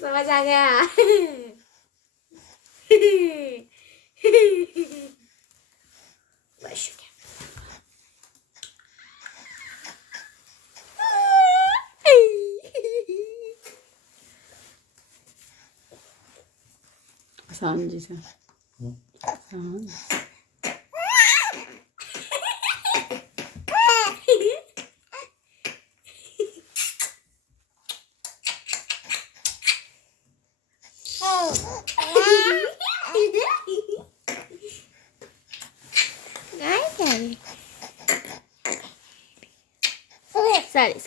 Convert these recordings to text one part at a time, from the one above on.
समझ आ गया बस आसान जी से आसान Sorry.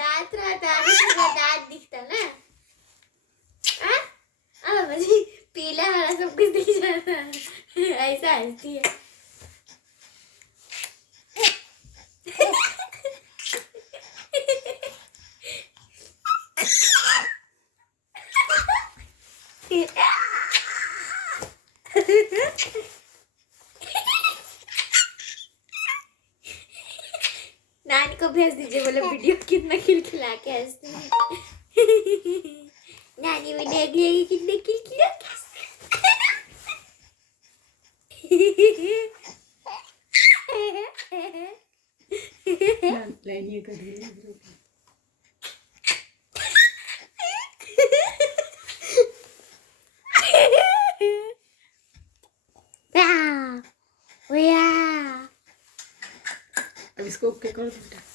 दांत राहता आणि सगळं दांत दिखता ना मुझे पीला हरा सब कुछ दिख जाता ऐसा हंसती है नानी को भेज दीजिए बोले वीडियो कितना खिलखिला के हंसती है नानी भी देख लेगी कितने खिलखिला के लाइनिया कर दी अब इसको ओके कर दो बेटा